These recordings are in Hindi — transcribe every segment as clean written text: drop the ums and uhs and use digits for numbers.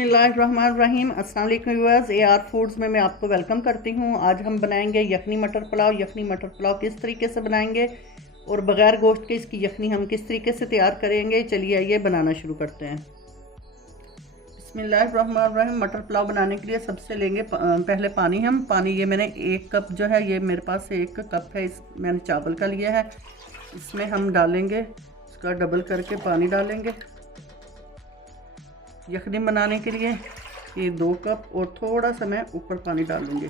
बिस्मिल्लाहिर्रहमानिर्रहीम। अस्सलाम वालेकुम व्यूअर्स, AR फूड्स में मैं आपको वेलकम करती हूँ। आज हम बनाएंगे यखनी मटर पुलाव। यखनी मटर पुलाव किस तरीके से बनाएंगे और बग़ैर गोश्त के इसकी यखनी हम किस तरीके से तैयार करेंगे, चलिए आइए बनाना शुरू करते हैं। बिस्मिल्लाहिर्रहमानिर्रहीम। मटर पुलाव बनाने के लिए सबसे लेंगे पहले पानी। पानी ये मैंने 1 कप जो है, ये मेरे पास 1 कप है, इस मैंने चावल का लिया है। इसमें हम डालेंगे, इसका डबल करके पानी डालेंगे यखनी बनाने के लिए। ये 2 कप और थोड़ा सा मैं ऊपर पानी डालूँगी,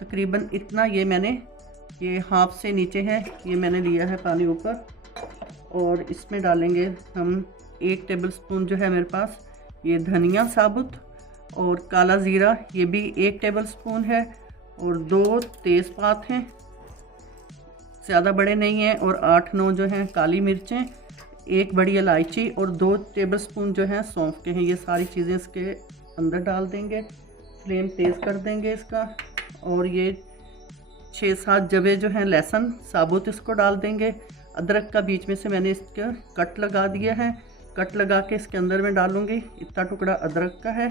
तकरीबन इतना। ये हाफ से नीचे है, ये मैंने लिया है पानी ऊपर। और इसमें डालेंगे हम 1 टेबलस्पून जो है मेरे पास ये धनिया साबुत, और काला ज़ीरा ये भी 1 टेबलस्पून है, और 2 तेज़पात हैं, ज़्यादा बड़े नहीं हैं, और 8-9 जो हैं काली मिर्चें, 1 बड़ी इलायची और 2 टेबलस्पून जो हैं सौंफ के हैं। ये सारी चीज़ें इसके अंदर डाल देंगे। फ्लेम तेज़ कर देंगे इसका। और ये 6-7 जवे जो हैं लहसुन साबुत, इसको डाल देंगे। अदरक का बीच में से मैंने इसका कट लगा दिया है, कट लगा के इसके अंदर में डालूँगी। इतना टुकड़ा अदरक का है।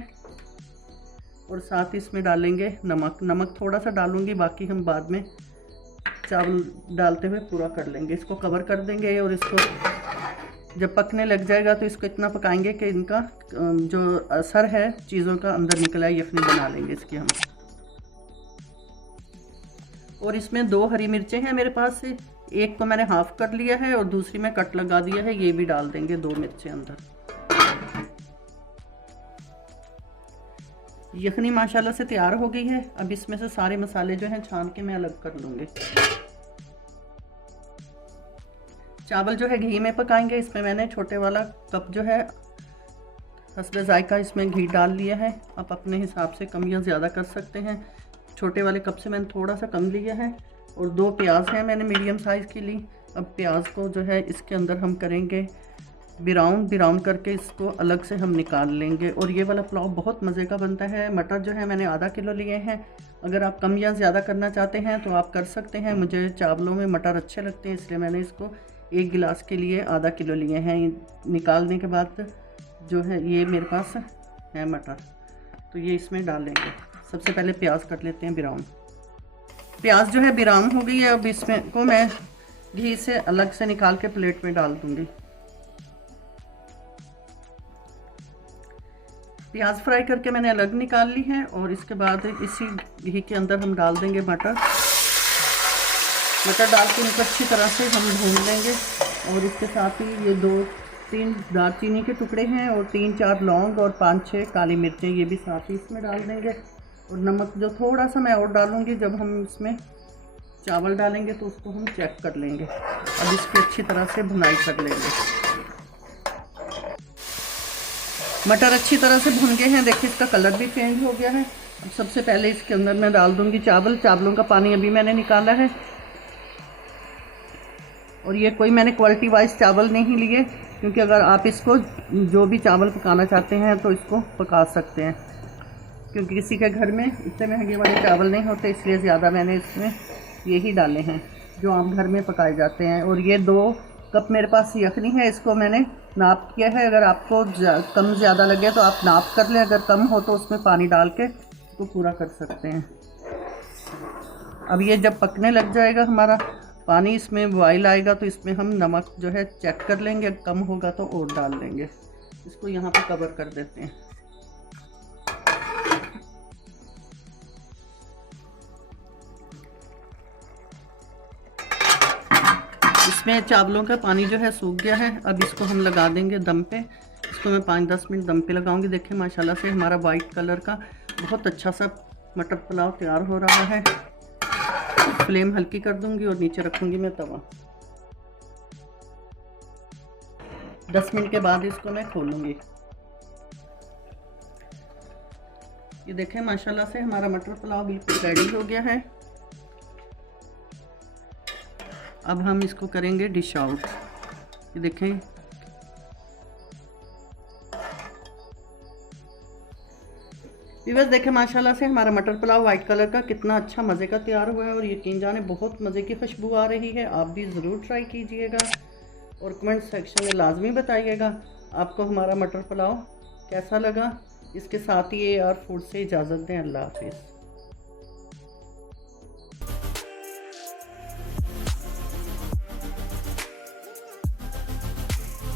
और साथ ही इसमें डालेंगे नमक थोड़ा सा डालूँगी, बाकी हम बाद में चावल डालते हुए पूरा कर लेंगे। इसको कवर कर देंगे और इसको जब पकने लग जाएगा तो इसको इतना पकाएंगे कि इनका जो असर है चीज़ों का अंदर निकल आए। यखनी बना लेंगे इसकी हम। और इसमें 2 हरी मिर्चें हैं मेरे पास से, 1 को मैंने हाफ़ कर लिया है और दूसरी में कट लगा दिया है, ये भी डाल देंगे 2 मिर्चें अंदर। यखनी माशाल्लाह से तैयार हो गई है। अब इसमें से सारे मसाले जो हैं छान के मैं अलग कर लूँगी। चावल जो है घी में पकाएंगे। इसमें मैंने छोटे वाला कप जो है हस्बे जायका इसमें घी डाल लिया है। आप अपने हिसाब से कम या ज़्यादा कर सकते हैं। छोटे वाले कप से मैंने थोड़ा सा कम लिया है। और 2 प्याज हैं मैंने मीडियम साइज़ की ली। अब प्याज को जो है इसके अंदर हम करेंगे ब्राउन करके इसको अलग से हम निकाल लेंगे। और ये वाला पुलाव बहुत मज़े का बनता है। मटर जो है मैंने आधा किलो लिए हैं। अगर आप कम या ज़्यादा करना चाहते हैं तो आप कर सकते हैं। मुझे चावलों में मटर अच्छे लगते हैं, इसलिए मैंने इसको 1 गिलास के लिए आधा किलो लिए हैं। निकालने के बाद जो है ये मेरे पास है मटर, तो ये इसमें डालेंगे। सबसे पहले प्याज कट लेते हैं ब्राउन। प्याज जो है ब्राउन हो गई है। अब इसमें को मैं घी से अलग से निकाल के प्लेट में डाल दूंगी। प्याज फ्राई करके मैंने अलग निकाल ली है। और इसके बाद इसी घी के अंदर हम डाल देंगे मटर डाल के इनको अच्छी तरह से हम भून लेंगे। और इसके साथ ही ये 2-3 दालचीनी के टुकड़े हैं, और 3-4 लौंग, और 5-6 काली मिर्चें, ये भी साथ ही इसमें डाल देंगे। और नमक जो थोड़ा सा मैं और डालूँगी, जब हम इसमें चावल डालेंगे तो उसको हम चेक कर लेंगे। अब इसकी अच्छी तरह से भुनाई कर लेंगे। मटर अच्छी तरह से भुन गए हैं, देखिए इसका कलर भी चेंज हो गया है। अब सबसे पहले इसके अंदर मैं डाल दूँगी चावलों का पानी अभी मैंने निकाला है। और ये कोई मैंने क्वालिटी वाइज चावल नहीं लिए, क्योंकि अगर आप इसको जो भी चावल पकाना चाहते हैं तो इसको पका सकते हैं, क्योंकि किसी के घर में इतने महंगे वाले चावल नहीं होते, इसलिए ज़्यादा मैंने इसमें यही डाले हैं जो आम घर में पकाए जाते हैं। और ये 2 कप मेरे पास यखनी है, इसको मैंने नाप किया है। अगर आपको कम ज़्यादा लगे तो आप नाप कर लें, अगर कम हो तो उसमें पानी डाल के इसको पूरा कर सकते हैं। अब ये जब पकने लग जाएगा हमारा पानी, इसमें बॉयल आएगा, तो इसमें हम नमक जो है चेक कर लेंगे, कम होगा तो और डाल देंगे। इसको यहाँ पे कवर कर देते हैं। इसमें चावलों का पानी जो है सूख गया है। अब इसको हम लगा देंगे दम पे। इसको मैं 5-10 मिनट दम पे लगाऊंगी। देखिए माशाल्लाह से हमारा वाइट कलर का बहुत अच्छा सा मटर पुलाव तैयार हो रहा है। फ्लेम हल्की कर दूंगी और नीचे रखूंगी मैं तवा। 10 मिनट के बाद इसको मैं खोलूंगी। ये देखें माशाल्लाह से हमारा मटर पुलाव बिल्कुल रेडी हो गया है। अब हम इसको करेंगे डिश आउट। ये देखें व्यूअर्स, देखें माशाल्लाह से हमारा मटर पुलाव वाइट कलर का कितना अच्छा मज़े का तैयार हुआ है। और यकीन जाने बहुत मज़े की खुशबू आ रही है। आप भी ज़रूर ट्राई कीजिएगा और कमेंट सेक्शन में लाजमी बताइएगा आपको हमारा मटर पुलाव कैसा लगा। इसके साथ ही AR फूड से इजाज़त दें। अल्लाह हाफिज़।